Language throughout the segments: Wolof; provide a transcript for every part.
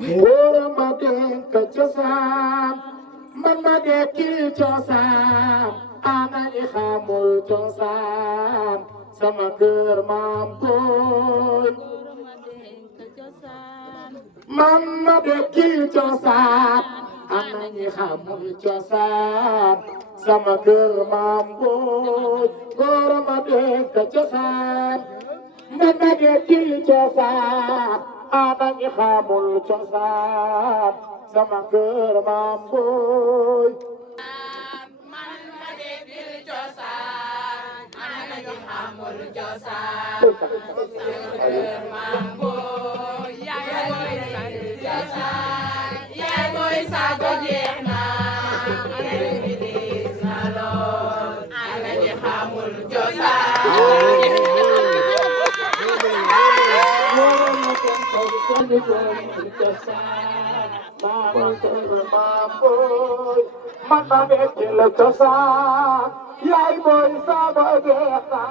Ngora ma dénk cosaan man ma dekkil cosaan ana ñi xamul cosaan sama kër maam booy man ma dekkil cosaan ana ñi xamul cosaan sama kër maam booy ngora ma dénk cosaan man ma dekkil cosaan ana ñi xamul cosaan sama kër maam booy man ma dekkil cosaan ana ñi xamul cosaan sama kër maam booy yaay booy cosaan yaay booy sago jeex na ana ñi diis na lool ana ñi xamul cosaan man ma dekkil cosaan yaay booy sago jeex na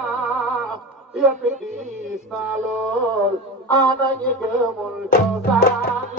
yéen bi diis na lool ana ñi gëmul cosaan